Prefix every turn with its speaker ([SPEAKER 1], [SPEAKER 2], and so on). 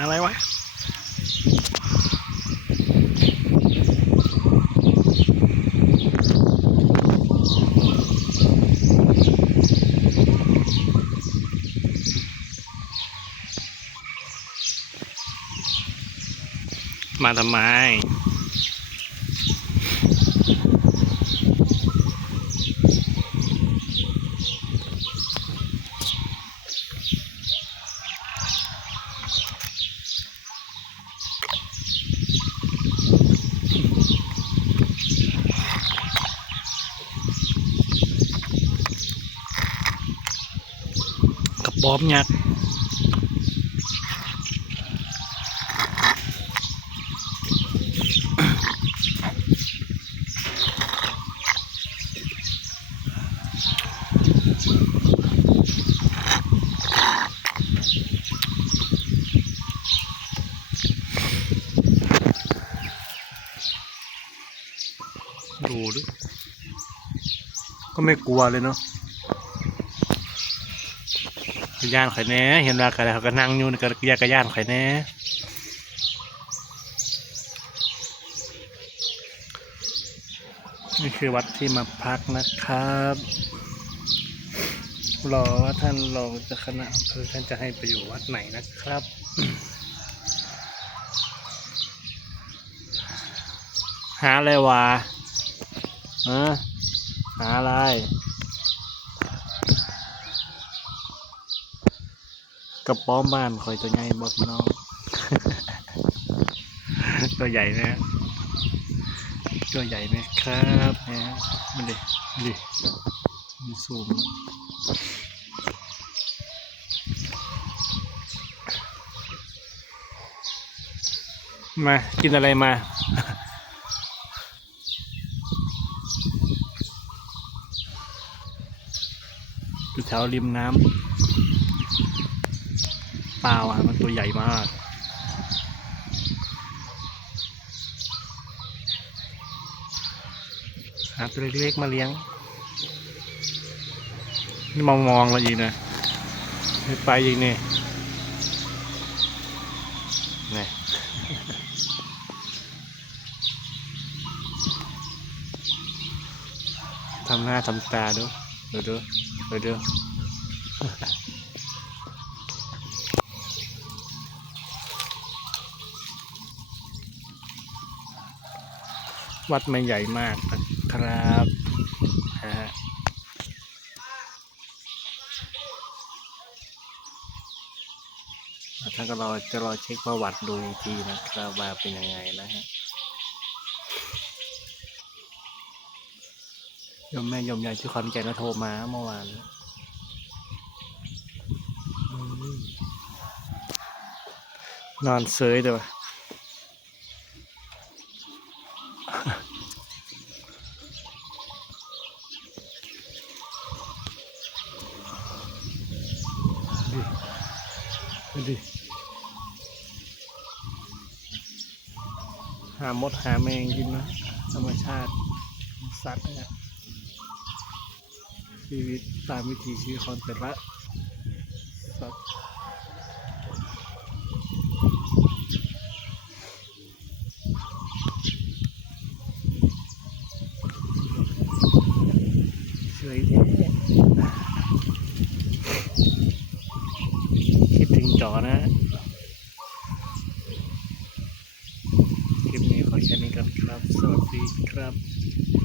[SPEAKER 1] อะไรวะมาทำไม กับบอมยักษ์ดูดิ กย่านข่อยแน่เห็นว่าก็เขาก็นั่งอยู่นี่ก็แยกกระย่านข่อยแน่นี่คือวัดที่มาพักนะครับรอว่าท่านรองจะคณะอำเภอท่านจะให้ไปอยู่วัดไหนนะครับหาอะไรวะฮะหาอะไร กระป๋อมบ้านคอยตัวใหญ่บ่พี่น้อง ตัวใหญ่นะตัวใหญ่ไหมครับนะมันดิมันดิมีสูงมากินอะไรมา อยู่แถวริมน้ำ เปล่าอะมันตัวใหญ่มาก หาตัวเล็กๆมาเลี้ยง นี่มองมองๆเราอีกนะไม่ไปอีกนี่นี่ทำหน้าทำตาดู ดูดูดูดู วัดไม่ใหญ่มากนะครับฮะท่านก็รอจะรอเช็คประวัติดูอีกทีนะครับว่าเป็นยังไงนะฮะยมแม่ยมยายที่อความแก่นโทรมาเมื่อวานนอนเซยเลยวะ ดูดิหามดหาแมงกินนะธรรมชาติสัตว์เนี่ยชีวิตตามวิถีชีวิตของแต่ละสัตว์สวย แท้คิดถึงจอนะคลิปนี้ขอแค่นี้ก่อนครับ สวัสดีครับ